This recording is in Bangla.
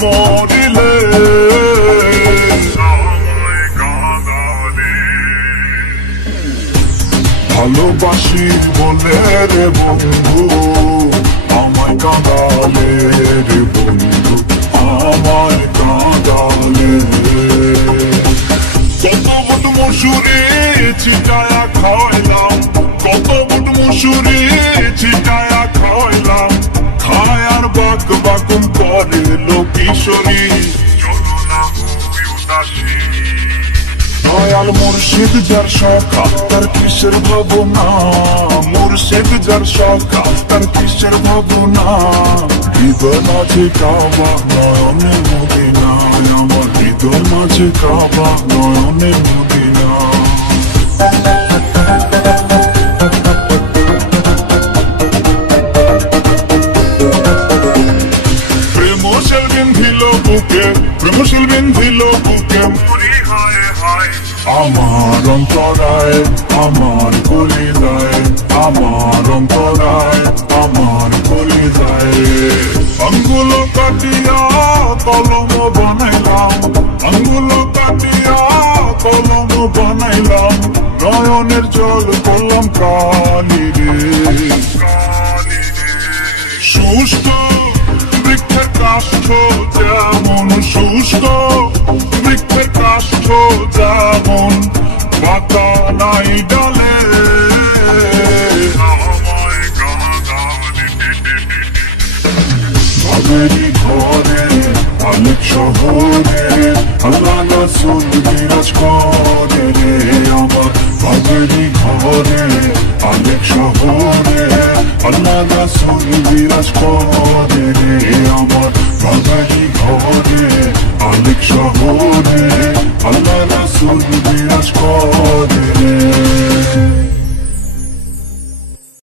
মরিলে ভালোবাসি বলে রে বন্ধু আমায় কাঁদালে রে বন্ধু আমায় কাঁদালে কত বুট মসুরি ছিটায়া খাওয়াইলাম কত বুট মসুরি ছিটায়া খাওয়াইলাম খায় আর বাক বাকুম করে কিশোরী দয়াল মুর্শিদ যার সখা তার কিসের ভাবনা মুর্শিদ যার সখা তার কিসের ভাবনা হৃদয় মাঝে কাবা নয়নে মদিনা আমার হৃদয় মাঝে কাবা নয়নে মদিনা প্রেমশীল বিন্ধিল বুকে আমার অন্তরায় আমার কলিজায় আমার অন্তরায় আমার কলিজায় আঙ্গুল কাটিয়া কলম বানাইলাম আঙ্গুল কাটিয়া কলম বানাইলাম নয়নের জল করলাম কালি রে শুষ্ক বৃক্ষের কাষ্ঠ যেমন শুষ্ক বৃক্ষের কাষ্ঠ যেমন পাতা নাই ডালে ভাবেরি ঘরে অনেক শহরে আল্লাহ রাসূল বিরাজ করে রে আমার ভাবেরি ঘরে অনেক শহরে আল্লাহ রাসূল বিরাজ করে রে আমার ভাবেরি ঘরে অনেক শহরে আল্লাহ রাসূল বিরাজ করে